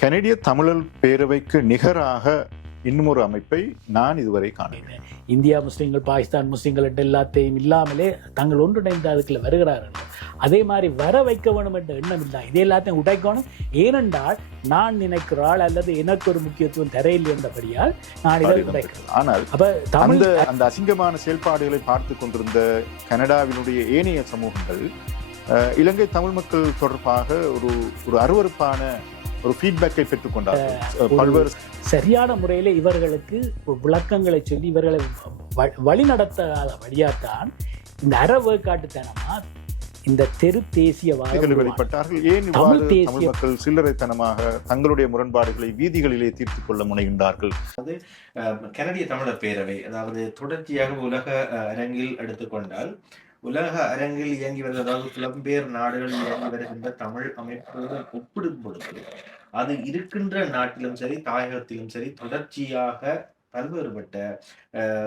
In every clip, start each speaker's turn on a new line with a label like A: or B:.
A: கனடிய தமிழர் பேரவைக்கு நிகராக இன்னும் ஒரு அமைப்பை நான் இதுவரை காணவில்லை.
B: இந்தியா முஸ்லீம்கள் பாகிஸ்தான் முஸ்லீம்கள் என்று எல்லாத்தையும் இல்லாமலே தாங்கள் ஒன்றிணைந்து அதுக்குள்ள வருகிறார்கள். அதே மாதிரி வர வைக்க வேணும் என்ற எண்ணம் இல்லை. இதே எல்லாத்தையும் உடைக்கணும். ஏனென்றால் நான் நினைக்கிறாள் அல்லது எனக்கு ஒரு முக்கியத்துவம் தரையில் என்றபடியால் நான் இதை உடைக்கிறேன்.
A: ஆனால்
B: அப்ப தமிழ்
A: அந்த அந்த அசிங்கமான செயல்பாடுகளை பார்த்து கொண்டிருந்த கனடாவினுடைய ஏனைய சமூகங்கள் இலங்கை தமிழ் மக்கள் தொடர்பாக ஒரு ஒரு அருவருப்பான ஒரு ஃபீட்பேக்கை பெற்றுக்கொண்டார்கள் அஹ், பல்வேறு
B: சரியான முறையில் இவர்களுக்கு விளக்கங்களை சொல்லி இவர்களை வ- வழிநடத்தாத வழியாத்தான் இந்த அறவேக்காட்டுத்தனமா இந்த தெரு தேசியவாதம்
A: வெளிப்பட்டார்கள். ஏன்
B: தமிழ்
A: இவ்வாறு
B: தேசிய-
A: தமிழ் மக்கள் சில்லறைத்தனமாக தங்களுடைய முரண்பாடுகளை வீதிகளிலே தீர்த்துக் கொள்ள முனைகின்றார்கள்?
C: அஹ், கனடிய தமிழர் பேரவை அதாவது தொடர்ச்சியாக உலக அரங்கில் எடுத்துக்கொண்டால் உலக அரங்கில் இயங்கி வருகிற அதாவது புலம்பெயர் நாடுகளில் இயங்கி வருகின்ற தமிழ் அமைப்புடன் ஒப்பிடும் பொழுது அது இருக்கின்ற நாட்டிலும் சரி தாயகத்திலும் சரி தொடர்ச்சியாக பல்வேறுபட்ட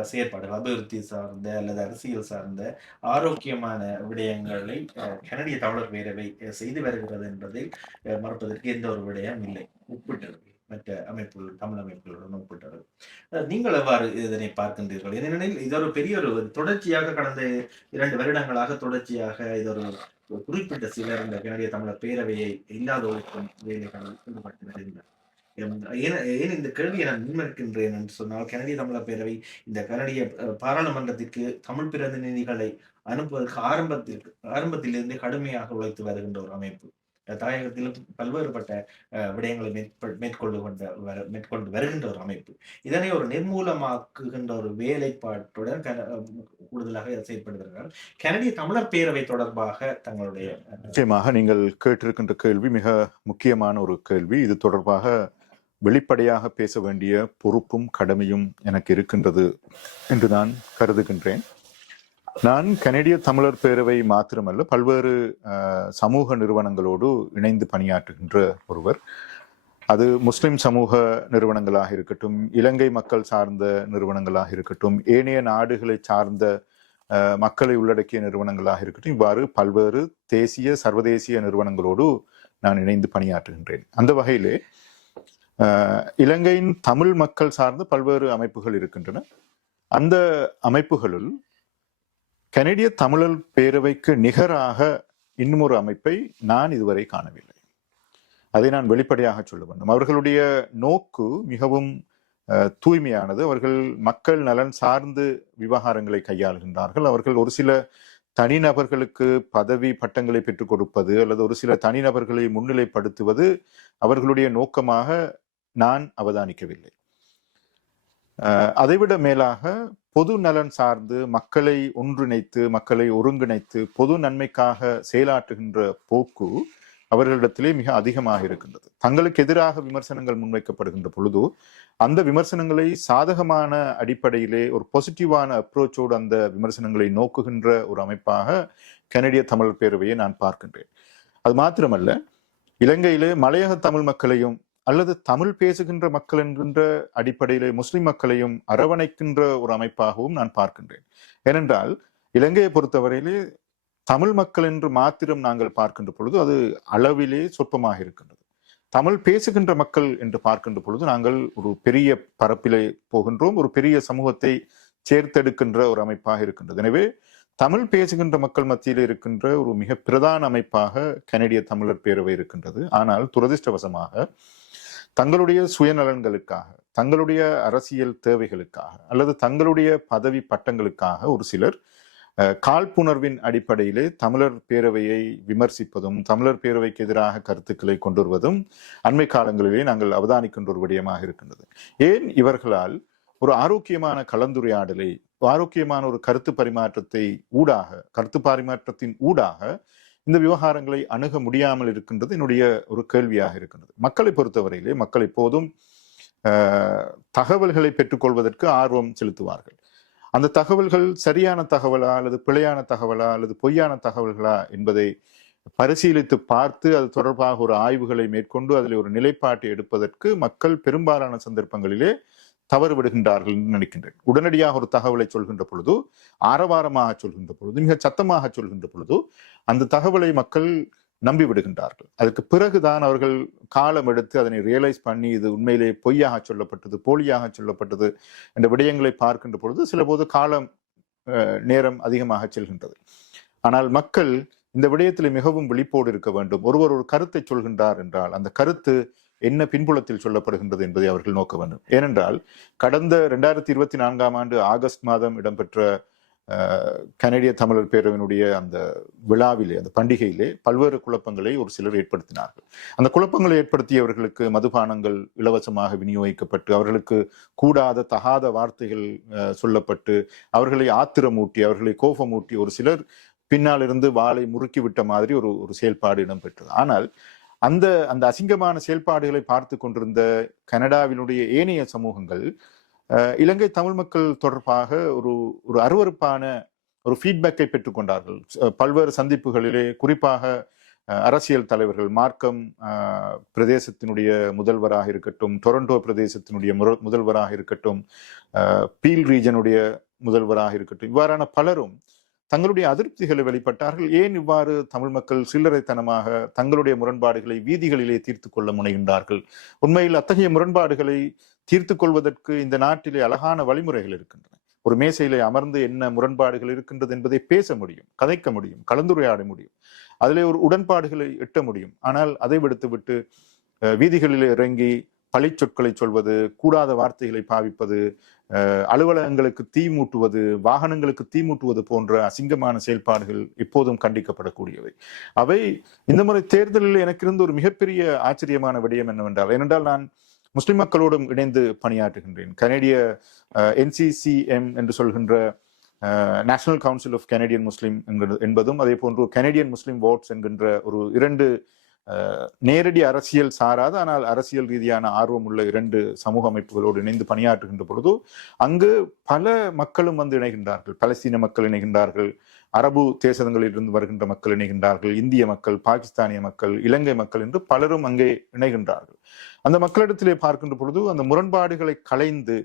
C: செயற்பாடுகள் அபிவிருத்தி சார்ந்த அல்லது அரசியல் சார்ந்த ஆரோக்கியமான விடயங்களை கனடிய தமிழர் பேரவை செய்து வருகிறது என்பதை மறுப்பதற்கு எந்த ஒரு விடயம் இல்லை. ஒப்பிட்டது மற்ற அமைப்புகள் தமிழ் அமைப்புகளுடன் ஒப்பிட்டது நீங்கள் எவ்வாறு இதனை பார்க்கின்றீர்கள்? ஏனெனில் இது ஒரு பெரிய ஒரு தொடர்ச்சியாக கடந்த இரண்டு வருடங்களாக தொடர்ச்சியாக இது ஒரு குறிப்பிட்ட சிலர் இந்த கனடிய தமிழர் பேரவையை இல்லாத ஒழிக்கும் வேலைகளில் ஈடுபட்டு வருகின்றனர் ஏன் ஏன் இந்த கேள்வியை நான் முன்வைக்கின்றேன் என்று சொன்னால் கனடிய தமிழர் பேரவை இந்த கனடிய அஹ், பாராளுமன்றத்திற்கு தமிழ் பிரதிநிதிகளை அனுப்புவதற்கு ஆரம்பத்திற்கு ஆரம்பத்திலிருந்தே கடுமையாக உழைத்து வருகின்ற ஒரு அமைப்பு. அஹ், தாயகத்திலும் பல்வேறுபட்ட விடயங்களை மேற்கொண்டு கொண்ட வர- மேற்கொண்டு வருகின்ற ஒரு அமைப்பு. இதனை ஒரு நிர்மூலமாக்குகின்ற ஒரு வேலைப்பாட்டுடன் கூடுதலாக செயல்படுகிறார்கள் கனடிய தமிழர் பேரவை தொடர்பாக தங்களுடைய
A: நிச்சயமாக நீங்கள் கேட்டிருக்கின்ற கேள்வி மிக முக்கியமான ஒரு கேள்வி. இது தொடர்பாக வெளிப்படையாக பேச வேண்டிய பொறுப்பும் கடமையும் எனக்கு இருக்கின்றது என்று நான் கருதுகின்றேன். நான் கனடிய தமிழர் பேரவை மாத்திரமல்ல பல்வேறு சமூக நிறுவனங்களோடு இணைந்து பணியாற்றுகின்ற ஒருவர். அது முஸ்லிம் சமூக நிறுவனங்களாக இருக்கட்டும் இலங்கை மக்கள் சார்ந்த நிறுவனங்களாக இருக்கட்டும் ஏனைய நாடுகளை சார்ந்த மக்களை உள்ளடக்கிய நிறுவனங்களாக இருக்கட்டும் இவ்வாறு பல்வேறு தேசிய சர்வதேசிய நிறுவனங்களோடு நான் இணைந்து பணியாற்றுகின்றேன். அந்த வகையிலே இலங்கையின் தமிழ் மக்கள் சார்ந்த பல்வேறு அமைப்புகள் இருக்கின்றன. அந்த அமைப்புகளுள் கனடிய தமிழர் பேரவைக்கு நிகராக இன்னுமொரு அமைப்பை நான் இதுவரை காணவில்லை. அதை நான் வெளிப்படையாக சொல்ல வேண்டும். அவர்களுடைய நோக்கு மிகவும் தூய்மையானது. அவர்கள் மக்கள் நலன் சார்ந்து விவகாரங்களை கையாளுகின்றார்கள். அவர்கள் ஒரு சில தனிநபர்களுக்கு பதவி பட்டங்களை பெற்றுக் கொடுப்பது அல்லது ஒரு சில தனிநபர்களை முன்னிலைப்படுத்துவது அவர்களுடைய நோக்கமாக நான் அவதானிக்கவில்லை. அதைவிட மேலாக பொது நலன் சார்ந்து மக்களை ஒன்றிணைத்து மக்களை ஒருங்கிணைத்து பொது நன்மைக்காக செயலாற்றுகின்ற போக்கு அவர்களிடத்திலே மிக அதிகமாக இருக்கின்றது. தங்களுக்கு எதிராக விமர்சனங்கள் முன்வைக்கப்படுகின்ற பொழுது அந்த விமர்சனங்களை சாதகமான அடிப்படையிலே ஒரு பாசிட்டிவான அப்ரோச்சோடு அந்த விமர்சனங்களை நோக்குகின்ற ஒரு அமைப்பாக கனடிய தமிழர் பேரவையை நான் பார்க்கின்றேன். அது மாத்திரமல்ல இலங்கையிலே மலையக தமிழ் மக்களையும் அல்லது தமிழ் பேசுகின்ற மக்கள் என்கின்ற அடிப்படையிலே முஸ்லிம் மக்களையும் அரவணைக்கின்ற ஒரு அமைப்பாகவும் நான் பார்க்கின்றேன். ஏனென்றால் இலங்கையை பொறுத்தவரையிலே தமிழ் மக்கள் என்று மாத்திரம் நாங்கள் பார்க்கின்ற பொழுது அது அளவிலே சொற்பமாக இருக்கின்றது. தமிழ் பேசுகின்ற மக்கள் என்று பார்க்கின்ற பொழுது நாங்கள் ஒரு பெரிய பரப்பிலே போகின்றோம் ஒரு பெரிய சமூகத்தை சேர்த்தெடுக்கின்ற ஒரு அமைப்பாக இருக்கின்றது. எனவே தமிழ் பேசுகின்ற மக்கள் மத்தியில் இருக்கின்ற ஒரு மிக பிரதான அமைப்பாக கனடிய தமிழர் பேரவை இருக்கின்றது. ஆனால் துரதிர்ஷ்டவசமாக தங்களுடைய சுயநலன்களுக்காக தங்களுடைய அரசியல் தேவைகளுக்காக அல்லது தங்களுடைய பதவி பட்டங்களுக்காக ஒரு சிலர் காழ்ப்புணர்வின் அடிப்படையிலே தமிழர் பேரவையை விமர்சிப்பதும் தமிழர் பேரவைக்கு எதிராக கருத்துக்களை கொண்டு வருவதும் அண்மை காலங்களிலே நாங்கள் அவதானிக்கின்ற ஒரு விடயமாக இருக்கின்றது. ஏன் இவர்களால் ஒரு ஆரோக்கியமான கலந்துரையாடலை ஆரோக்கியமான ஒரு கருத்து பரிமாற்றத்தை ஊடாக கருத்து பரிமாற்றத்தின் ஊடாக இந்த விவகாரங்களை அணுக முடியாமல் இருக்கின்றது என்னுடைய ஒரு கேள்வியாக இருக்கின்றது. மக்களை பொறுத்தவரையிலே மக்கள் எப்போதும் தகவல்களை பெற்றுக்கொள்வதற்கு ஆர்வம் செலுத்துவார்கள். அந்த தகவல்கள் சரியான தகவலா அல்லது பிழையான தகவலா அல்லது பொய்யான தகவல்களா என்பதை பரிசீலித்து பார்த்து அது தொடர்பாக ஒரு ஆய்வுகளை மேற்கொண்டு அதில் ஒரு நிலைப்பாட்டை எடுப்பதற்கு மக்கள் பெரும்பாலான சந்தர்ப்பங்களிலே தவறு விடுகின்றார்கள் என்று நினைக்கின்றேன். உடனடியாக ஒரு தகவலை சொல்கின்ற பொழுது ஆரவாரமாக சொல்கின்ற பொழுது மிக சத்தமாக சொல்கின்ற பொழுது அந்த தகவலை மக்கள் நம்பி விடுகின்றார்கள். அதுக்கு பிறகுதான் அவர்கள் காலம் எடுத்து அதனை ரியலைஸ் பண்ணி இது உண்மையிலே பொய்யாக சொல்லப்பட்டது போலியாக சொல்லப்பட்டது என்ற விடயங்களை பார்க்கின்ற பொழுது சில போது காலம் நேரம் அதிகமாக செல்கின்றது. ஆனால் மக்கள் இந்த விடயத்தில் மிகவும் விழிப்போடு இருக்க வேண்டும். ஒருவர் ஒரு கருத்தை சொல்கின்றார் என்றால் அந்த கருத்து என்ன பின்புலத்தில் சொல்லப்படுகின்றது என்பதை அவர்கள் நோக்க வேண்டும். ஏனென்றால் கடந்த ரெண்டாயிரத்தி இருபத்தி நான்காம் ஆண்டு ஆகஸ்ட் மாதம் இடம்பெற்ற கனடிய தமிழர் பேரவையினுடைய அந்த விழாவிலே அந்த பண்டிகையிலே பல்வேறு குழப்பங்களை ஒரு சிலர் ஏற்படுத்தினார்கள். அந்த குழப்பங்களை ஏற்படுத்தியவர்களுக்கு மதுபானங்கள் இலவசமாக விநியோகிக்கப்பட்டு அவர்களுக்கு கூடாத தகாத வார்த்தைகள் அஹ், சொல்லப்பட்டு அவர்களை ஆத்திரமூட்டி அவர்களை கோபமூட்டி ஒரு சிலர் பின்னால் இருந்து வாளை முறுக்கி விட்ட மாதிரி ஒரு ஒரு செயல்பாடு இடம்பெற்றது. ஆனால் அந்த அந்த அசிங்கமான செயல்பாடுகளை பார்த்து கொண்டிருந்த கனடாவினுடைய ஏனைய சமூகங்கள் இலங்கை தமிழ் மக்கள் தொடர்பாக ஒரு ஒரு அருவருப்பான ஒரு ஃபீட்பேக்கை பெற்றுக்கொண்டார்கள் பல்வேறு சந்திப்புகளிலே குறிப்பாக அரசியல் தலைவர்கள் மார்க்கம் பிரதேசத்தினுடைய முதல்வராக இருக்கட்டும் டொரண்டோ பிரதேசத்தினுடைய முர- முதல்வராக இருக்கட்டும் பீல் ரீஜனுடைய முதல்வராக இருக்கட்டும் இவ்வாறான பலரும் தங்களுடைய அதிருப்திகளை வெளிப்பட்டார்கள். ஏன் இவ்வாறு தமிழ் மக்கள் சில்லறைத்தனமாக தங்களுடைய முரண்பாடுகளை வீதிகளிலே தீர்த்து கொள்ள முனைகின்றார்கள்? உண்மையில் அத்தகைய முரண்பாடுகளை தீர்த்து கொள்வதற்கு இந்த நாட்டிலே அழகான வழிமுறைகள் இருக்கின்றன. ஒரு மேசையிலே அமர்ந்து என்ன முரண்பாடுகள் இருக்கின்றது என்பதை பேச முடியும் கதைக்க முடியும் கலந்துரையாட முடியும். அதிலே ஒரு உடன்பாடுகளை எட்ட முடியும். ஆனால் அதை விடுத்துவிட்டு அஹ், வீதிகளில் இறங்கி பழிச்சொற்களை சொல்வது கூடாத வார்த்தைகளை பாவிப்பது அலுவலகங்களுக்கு தீ மூட்டுவது வாகனங்களுக்கு தீ மூட்டுவது போன்ற அசிங்கமான செயல்பாடுகள் இப்போதும் கண்டிக்கப்படக்கூடியவை. அவை இந்த முறை தேர்தலில் எனக்கு இருந்த ஒரு மிகப்பெரிய ஆச்சரியமான விடயம் என்னவென்றால் ஏனென்றால் நான் முஸ்லிம் மக்களோடும் இணைந்து பணியாற்றுகின்றேன். கனேடிய என்சிசிஎம் என்று சொல்கின்ற national council of Canadian Muslim என்பதும் அதே போன்று கனேடியன் முஸ்லீம் வார்ட்ஸ் என்கின்ற ஒரு இரண்டு நேரடி அரசியல் சாராத ஆனால் அரசியல் ரீதியான ஆர்வம் உள்ள இரண்டு சமூக அமைப்புகளோடு இணைந்து பணியாற்றுகின்ற பொழுது அங்கு பல மக்களும் வந்து இணைகின்றார்கள். பலஸ்தீன மக்கள் இணைகின்றார்கள் அரபு தேசங்களிலிருந்து வருகின்ற மக்கள் இணைகின்றார்கள் இந்திய மக்கள் பாகிஸ்தானிய மக்கள் இலங்கை மக்கள் என்று பலரும் அங்கே இணைகின்றார்கள். அந்த மக்களிடத்திலே பார்க்கின்ற பொழுது அந்த முரண்பாடுகளை களைந்து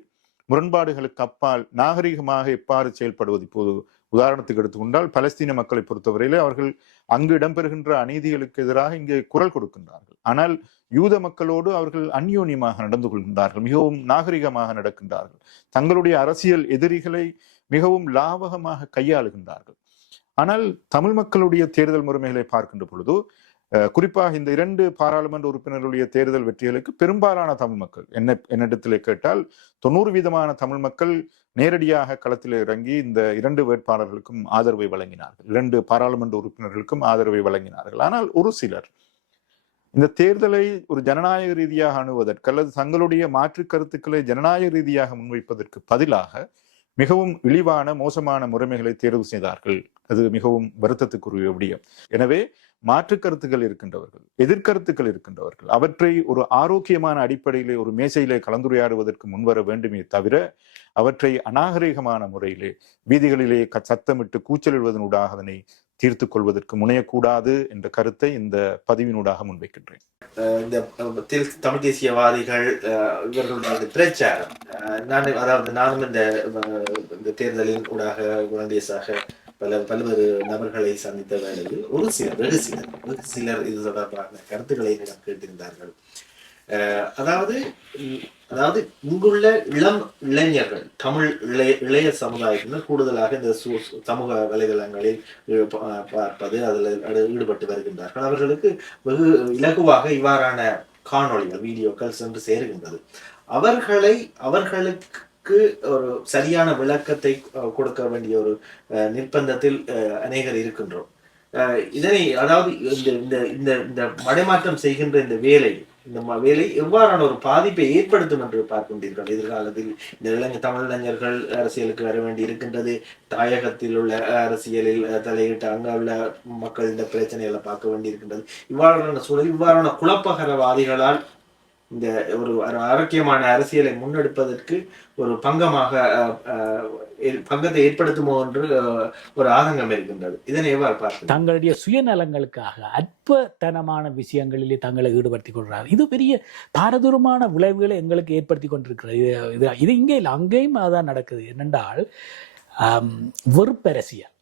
A: முரண்பாடுகளுக்கு அப்பால் நாகரிகமாக எவ்வாறு செயல்படுவது? இப்போது உதாரணத்துக்கு எடுத்துக்கொண்டால் பலஸ்தீன மக்களை பொறுத்தவரையிலே அவர்கள் அங்கு இடம்பெறுகின்ற அநீதிகளுக்கு எதிராக இங்கே குரல் கொடுக்கின்றார்கள். ஆனால் யூத மக்களோடு அவர்கள் அந்யோன்யமாக நடந்து கொள்கின்றார்கள் மிகவும் நாகரிகமாக நடக்கின்றார்கள். தங்களுடைய அரசியல் எதிரிகளை மிகவும் லாவகமாக கையாளுகின்றார்கள். ஆனால் தமிழ் மக்களுடைய தேர்தல் முறைமைகளை பார்க்கின்ற பொழுது குறிப்பாக இந்த இரண்டு பாராளுமன்ற உறுப்பினர்களுடைய தேர்தல் வெற்றிகளுக்கு பெரும்பாலான தமிழ் மக்கள் என்ன என்னிடத்திலே கேட்டால் தொண்ணூறு வீதமான தமிழ் மக்கள் நேரடியாக களத்தில் இறங்கி இந்த இரண்டு வேட்பாளர்களுக்கும் ஆதரவை வழங்கினார்கள். இரண்டு பாராளுமன்ற உறுப்பினர்களுக்கும் ஆதரவை வழங்கினார்கள். ஆனால் ஒரு சிலர் இந்த தேர்தலை ஒரு ஜனநாயக ரீதியாக அணுவதற்கு அல்லது தங்களுடைய மாற்று கருத்துக்களை ஜனநாயக ரீதியாக முன்வைப்பதற்கு பதிலாக மிகவும் இழிவான மோசமான முறைமைகளை தேர்வு செய்தார்கள். அது மிகவும் வருத்தத்துக்குரிய விடியம். எனவே மாற்று கருத்துக்கள் இருக்கின்றவர்கள் எதிர்கருத்துக்கள் இருக்கின்றவர்கள் அவற்றை ஒரு ஆரோக்கியமான அடிப்படையிலே ஒரு மேசையிலே கலந்துரையாடுவதற்கு முன்வர வேண்டுமே தவிர அவற்றை அநாகரிகமான முறையிலே வீதிகளிலே க- சத்தமிட்டு கூச்சலிடுவதனூடாக அதனை தீர்த்து கொள்வதற்கு முனையக்கூடாது என்ற கருத்தை இந்த பதிவினூடாக முன்வைக்கின்றேன்.
C: இந்த அஹ், தமிழ் தேசியவாதிகள் இவர்களுடைய இந்த பிரச்சாரம் நான் அதாவது நானும் இந்த இந்த தேர்தலின் ஊடாக குழந்தையசாக பல பல்வேறு நபர்களை சந்தித்த வேளையில் ஒரு சிலர் வெகு சிலர் வெகு சிலர் இது தொடர்பான கருத்துக்களை என்னிடம் கேட்டிருந்தார்கள். அதாவது அதாவது இங்குள்ள இளம் இளைஞர்கள் தமிழ் இளைய இளைய சமுதாயத்தினர் கூடுதலாக இந்த சு- சமூக வலைதளங்களில் பார்ப்பது அதில் ஈடுபட்டு வருகின்றார்கள். அவர்களுக்கு வெகு இலகுவாக இவ்வாறான காணொளிகள் வீடியோக்கள் சென்று சேருகின்றது. அவர்களை அவர்களுக்கு ஒரு சரியான விளக்கத்தை கொடுக்க வேண்டிய ஒரு அஹ், நிர்பந்தத்தில் அநேகர் இருக்கின்றோம். அஹ், இதனை அதாவது இந்த இந்த இந்த மடைமாற்றம் செய்கின்ற இந்த வேலை இந்த வேலை எவ்வாறான ஒரு பாதிப்பை ஏற்படுத்தும் என்று பார்க்கின்றீர்கள்? எதிர்காலத்தில் இந்த இளைஞர் தமிழ் இளைஞர்கள் அரசியலுக்கு வர வேண்டி இருக்கின்றது. தாயகத்தில் உள்ள அரசியலில் அஹ், தலையிட்டு அங்க உள்ள மக்கள் இந்த பிரச்சனைகளை பார்க்க வேண்டி இருக்கின்றது. இவ்வாறான சூழல் இவ்வாறான குழப்பகரவாதிகளால் இந்த ஒரு ஆரோக்கியமான அரசியலை முன்னெடுப்பதற்கு ஒரு பங்கமாக பங்கத்தை ஏற்படுத்துமோ என்று ஒரு ஆதங்கம் இருக்கின்றது. இதனை எவ்வாறு பார்க்க
B: தங்களுடைய சுயநலங்களுக்காக அற்பத்தனமான விஷயங்களிலே தங்களை ஈடுபடுத்திக் கொள்கிறார். இது பெரிய பாரதூரமான விளைவுகளை எங்களுக்கு ஏற்படுத்தி கொண்டிருக்கிறது. இது இது இங்கே இல்லை அங்கேயும் அதான் நடக்குது. என்னென்றால் வெறுப்பரசியல்.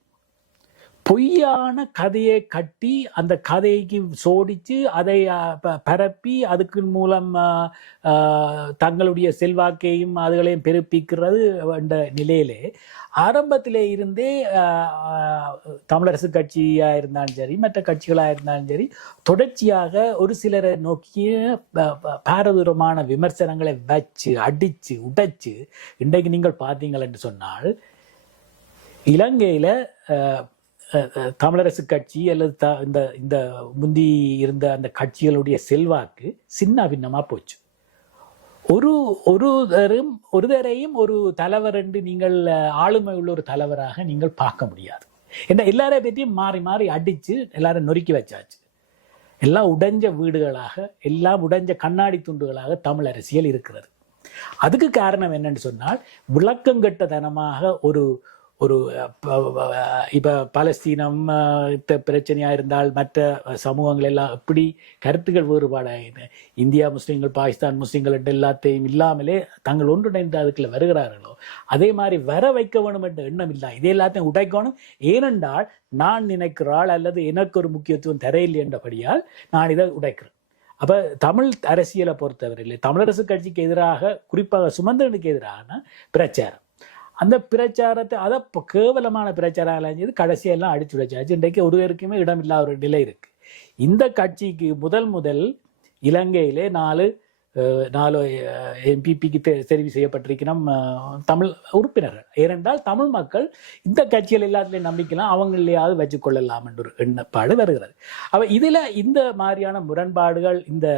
B: பொய்யான கதையை கட்டி அந்த கதைக்கு சோடித்து அதை ப- பரப்பி அதுக்கு மூலம் தங்களுடைய செல்வாக்கையும் அதுகளையும் பெருப்பிக்கிறது என்ற நிலையிலே ஆரம்பத்திலே இருந்தே தமிழரசு கட்சியாக இருந்தாலும் சரி மற்ற கட்சிகளாக இருந்தாலும் சரி தொடர்ச்சியாக ஒரு சிலரை நோக்கிய ப- பாரதூரமான விமர்சனங்களை வச்சு அடித்து உடைச்சு இன்றைக்கு நீங்கள் பார்த்தீங்கள் என்று சொன்னால் இலங்கையில் தமிழரசு கட்சி அல்லது த- இந்த இந்த முந்தி இருந்த அந்த கட்சிகளுடைய செல்வாக்கு சின்ன பின்னமாக போச்சு. ஒரு ஒரு தரும் ஒரு தரையும் ஒரு தலைவர் என்று நீங்கள் ஆளுமை உள்ள ஒரு தலைவராக நீங்கள் பார்க்க முடியாது. என்ன எல்லாரையும் பற்றியும் மாறி மாறி அடிச்சு எல்லாரும் நொறுக்கி வச்சாச்சு. எல்லாம் உடைஞ்ச வீடுகளாக எல்லாம் உடைஞ்ச கண்ணாடி துண்டுகளாக தமிழ் அரசியல் இருக்கிறது. அதுக்கு காரணம் என்னன்னு சொன்னால் விளக்கங்கெட்டதனமாக ஒரு ஒரு இப்போ இப்ப பலஸ்தீனம் பிரச்சனையா இருந்தால் மற்ற சமூகங்கள் எல்லாம் எப்படி கருத்துக்கள் வேறுபாடாயின இந்தியா முஸ்லீம்கள் பாகிஸ்தான் முஸ்லீம்கள் எல்லாத்தையும் இல்லாமலே தங்கள் ஒன்றிணைந்து அதுக்குள்ள வருகிறார்களோ? அதே மாதிரி வர வைக்க வேணும் என்ற எண்ணம் இல்லை? இதே எல்லாத்தையும் உடைக்கணும். ஏனென்றால் நான் நினைக்கிறாள் அல்லது எனக்கு ஒரு முக்கியத்துவம் தரையில்லை என்றபடியால் நான் இதை உடைக்கிறேன். அப்ப தமிழ் அரசியலை பொறுத்தவரையில் தமிழரசு கட்சிக்கு எதிராக குறிப்பாக சுமந்திரனுக்கு எதிரான பிரச்சாரம். அந்த பிரச்சாரத்தை அதை இப்போ கேவலமான பிரச்சாரம் எல்லாம் கடைசியெல்லாம் அடிச்சு வச்சாச்சு இன்றைக்கு ஒருவருக்குமே இடம் இல்லாத ஒரு நிலை இருக்கு. இந்த கட்சிக்கு முதல் முதல் இலங்கையிலே நாலு நாலு எம்பிபிக்கு தெரிவு செய்யப்பட்டிருக்கிறோம் தமிழ் உறுப்பினர்கள் ஏனென்றால் தமிழ் மக்கள் இந்த கட்சிகள் எல்லாத்துலேயும் நம்பிக்கலாம் அவங்களையாவது வச்சுக்கொள்ளலாம் என்ற ஒரு எண்ணப்பாடு வருகிறது. அவ இதில் இந்த மாதிரியான முரண்பாடுகள் இந்த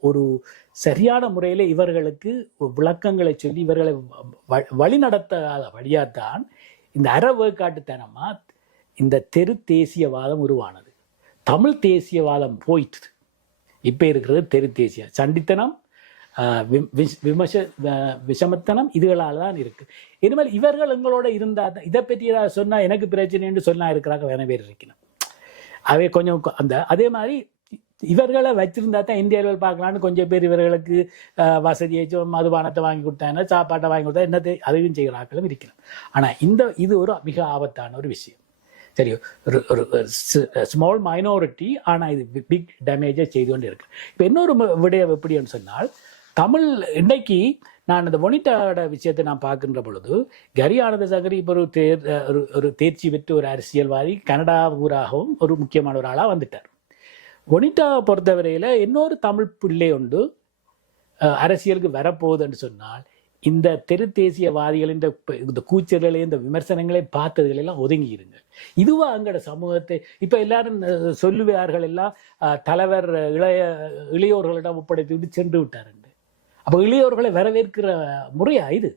B: ஒரு சரியான முறையில் இவர்களுக்கு விளக்கங்களை சொல்லி இவர்களை வ- வழிநடத்தாத வழியாத்தான் இந்த அறவேக்காட்டுத்தனமாக இந்த தெரு தேசியவாதம் உருவானது. தமிழ் தேசியவாதம் போயிட்டு இப்போ இருக்கிறது தெரு தேசிய சண்டித்தனம் விமர்ச விஷமத்தனம் இதுகளால் தான் இருக்கு. இனிமேல் இவர்கள் எங்களோட இருந்தா தான் இதை பற்றி ஏதாவது சொன்னா எனக்கு பிரச்சனைன்னு சொன்னா இருக்கிறாங்க வேற பேர் இருக்கணும் அவை கொஞ்சம் அந்த அதே மாதிரி இவர்களை வச்சிருந்தா தான் இந்தியாவில் பார்க்கலான்னு கொஞ்சம் பேர் இவர்களுக்கு ஆஹ், வசதியை மதுபானத்தை வாங்கி கொடுத்தாங்க சாப்பாட்டை வாங்கி கொடுத்தா என்னத்தை அதையும் செய்கிற ஆக்களும் இருக்கணும் ஆனா இந்த இது ஒரு மிக ஆபத்தான ஒரு விஷயம். சரி ஒரு ஒரு ஸ்மால் மைனாரிட்டி ஆனால் இது பிக் டேமேஜை செய்து கொண்டு இருக்கு இப்போ இன்னொரு விடயம் எப்படின்னு சொன்னால் தமிழ் இன்னைக்கு நான் இந்த ஒனிட்டாவோட விஷயத்தை நான் பார்க்கின்ற பொழுது கரி ஆனந்த சகரி இப்போ ஒரு தேர் ஒரு ஒரு தேர்ச்சி பெற்று ஒரு அரசியல்வாதி கனடா ஊராகவும் ஒரு முக்கியமான ஒரு ஆளாக வந்துட்டார். ஒனிட்டாவை பொறுத்தவரையில் இன்னொரு தமிழ் பிள்ளை உண்டு. அரசியலுக்கு வரப்போகுதுன்னு சொன்னால் இந்த தெரு தேசியவாதிகள் இந்த இந்த கூச்சல்களை இந்த விமர்சனங்களை பார்த்ததுகளெல்லாம் ஒதுங்கி இதுவா அங்கட சமூகத்தை இப்போ எல்லாரும் சொல்லுவார்கள் எல்லாம் தலைவர் இளைய இளையோர்களிடம் ஒப்படைத்து விட்டு சென்று விட்டாருங்க. அப்போ இளையோர்களை வரவேற்கிற முறையா இது?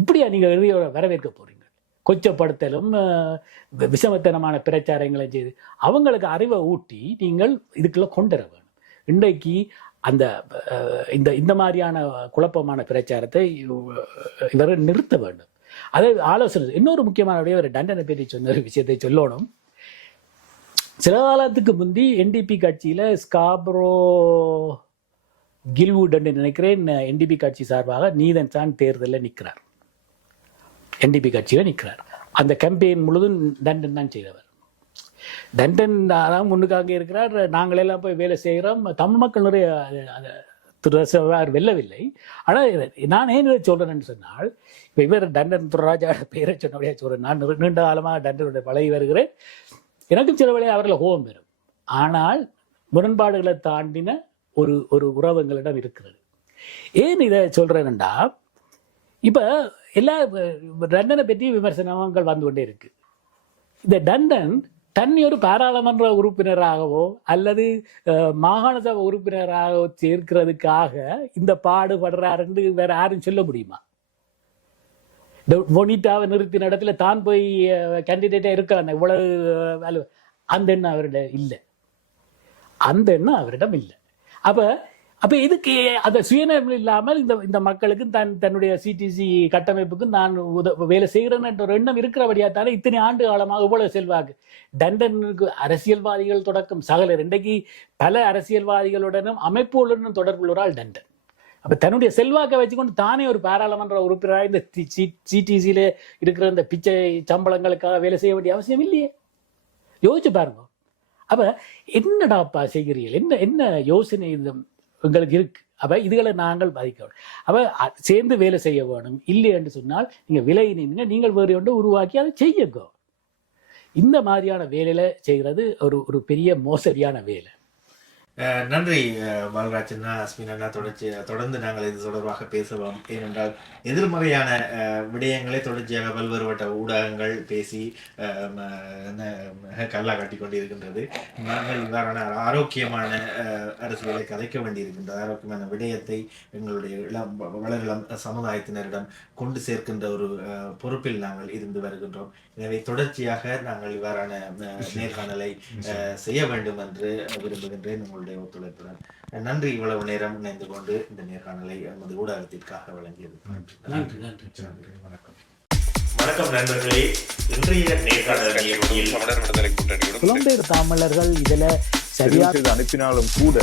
B: இப்படியா நீங்கள் இளையோரை வரவேற்க போறீங்க? கொச்சப்படுத்தலும் விஷமத்தனமான பிரச்சாரங்களை செய்து அவங்களுக்கு அறிவை ஊட்டி நீங்கள் இதுக்குள்ள கொண்டு வர வேணும் இன்றைக்கு அந்த இந்த இந்த மாதிரியான குழப்பமான பிரச்சாரத்தை இவர் நிறுத்த வேண்டும். அதை ஆலோசனை இன்னொரு முக்கியமான ஒரு டண்டனை பற்றி சொன்ன ஒரு விஷயத்தை சொல்லணும். சில காலத்துக்கு முந்தி என்டிபி கட்சியில் ஸ்காப்ரோ கில்வுட் என்று நினைக்கிறேன் என்டிபி கட்சி சார்பாக நீதன் சான் தேர்தலில் நிற்கிறார். என்டிபி கட்சியில் நிற்கிறார். அந்த கேம்பெயின் முழுதும் தண்டன் தான் செய்தவர். தண்டன் தான் முன்னுக்காக இருக்கிறார். நாங்கள் எல்லாம் போய் வேலை செய்கிறோம். தமிழ் மக்கள் நிறைய அது- திரு அவர் வெல்லவில்லை. ஆனால் நான் ஏன் இதை சொல்கிறேன்னு சொன்னால் இப்போ இவர் தண்டன் துரராஜாவோட பேரை சொன்னபடியாக சொல்கிறேன் நான் நீண்ட காலமாக தண்டனுடைய பழகி வருகிறேன். எனக்கும் சில வேளை அவர்களை கோபம் வரும். ஆனால் முரண்பாடுகளை தாண்டின ஒரு ஒரு உறவு எங்களிடம் இருக்கிறது. ஏன் இதை சொல்கிறேன்னா இப்போ எல்லா டண்டனை பற்றி விமர்சனங்கள் வந்து கொண்டே இருக்கு. இந்த டண்டன் தன்னை ஒரு பாராளுமன்ற உறுப்பினராகவோ அல்லது மாகாண சபை உறுப்பினராகவோ சேர்க்கிறதுக்காக இந்த பாடுபடுறாருன்னு வேற யாரும் சொல்ல முடியுமா? இந்த நிறுத்தின இடத்துல தான் போய் கேண்டிடேட்டாக இருக்கலாம் இவ்வளவு வேலை. அந்த எண்ணம் அவரிடம் இல்லை. அந்த எண்ணம் அவரிடம் இல்லை. அப்ப அப்ப இதுக்கு அந்த சுயநலம் இல்லாமல் இந்த இந்த மக்களுக்கு தன் தன்னுடைய சிடிசி கட்டமைப்புக்கு நான் உத வேலை செய்கிறேன் என்ற ஒரு எண்ணம் இருக்கிறபடியா தானே இத்தனை ஆண்டு காலமாக இவ்வளவு செல்வாக்கு. டண்டனுக்கு அரசியல்வாதிகள் தொடக்கம். சகலர் இன்றைக்கு பல அரசியல்வாதிகளுடனும் அமைப்புகளுடனும் தொடர்புள்ளவரால் டண்டன் அப்ப தன்னுடைய செல்வாக்கை வச்சுக்கொண்டு தானே ஒரு பாராளுமன்ற உறுப்பினராக இந்த சிடிசியில இருக்கிற இந்த பிச்சை சம்பளங்களுக்காக வேலை செய்ய வேண்டிய அவசியம் இல்லையே? யோசிச்சு பாருங்க. அப்ப என்னடாப்பா செய்கிறீர்கள்? என்ன என்ன யோசனை இது உங்களுக்கு இருக்கு? அப்ப இதுகளை நாங்கள் பாதிக்க அப்ப சேர்ந்து வேலை செய்ய வேணும். இல்லை என்று சொன்னால் நீங்க விலை நின்று நீங்கள் வேறு ஒன்று உருவாக்கி அதை செய்யுங்க. இந்த மாதிரியான வேலையில செய்கிறது ஒரு ஒரு பெரிய மோசடியான வேலை.
C: நன்றி பாலராஜன்னா அஸ்மின் அண்ணா. தொடர்ச்சி தொடர்ந்து நாங்கள் இது தொடர்பாக பேசுவோம். ஏனென்றால் எதிர்மறையான விடயங்களை தொடர்ச்சியாக பல்வேறுபட்ட ஊடகங்கள் பேசி அஹ், ம, கல்லா கொண்டிருக்கின்றது. நாங்கள் இவ்வாறான ஆரோக்கியமான அரசுகளை அரசியலை கதைக்க வேண்டியிருக்கின்றது. ஆரோக்கியமான விடயத்தை எங்களுடைய இளம் வளரிளம் சமுதாயத்தினரிடம் கொண்டு சேர்க்கின்ற ஒரு பொறுப்பில் நாங்கள் இருந்து வருகின்றோம். எனவே தொடர்ச்சியாக நாங்கள் இவ்வாறான நேர்காணலை செய்ய வேண்டும் என்று விரும்புகின்றேன். உங்களுடைய ஒத்துழைப்புடன் நன்றி இவ்வளவு நேரம் இணைந்து கொண்டு இந்த நேர்காணலை எமது ஊடகத்திற்காக வழங்கியது.
B: நன்றி நன்றி.
C: நன்றி வணக்கம். வணக்கம் நண்பர்களே. இன்றைய நேர்காணல்
B: புலம்பெயர் தமிழர்கள் இதுல சரியா
A: தெரிவு செய்து அனுப்பினாலும் கூட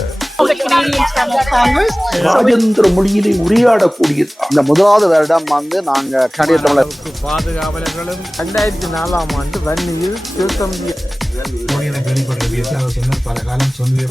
D: ராஜேந்திர மொழியிலே உரையாடக்கூடிய இந்த முதலாவது வருடம் வந்து நாங்க கனடிய தமிழர்
E: பாதுகாவலர்களும் ரெண்டாயிரத்தி நாலாம் ஆண்டு வன்னியில் திருத்தம்
F: பல காலம் சொல்லி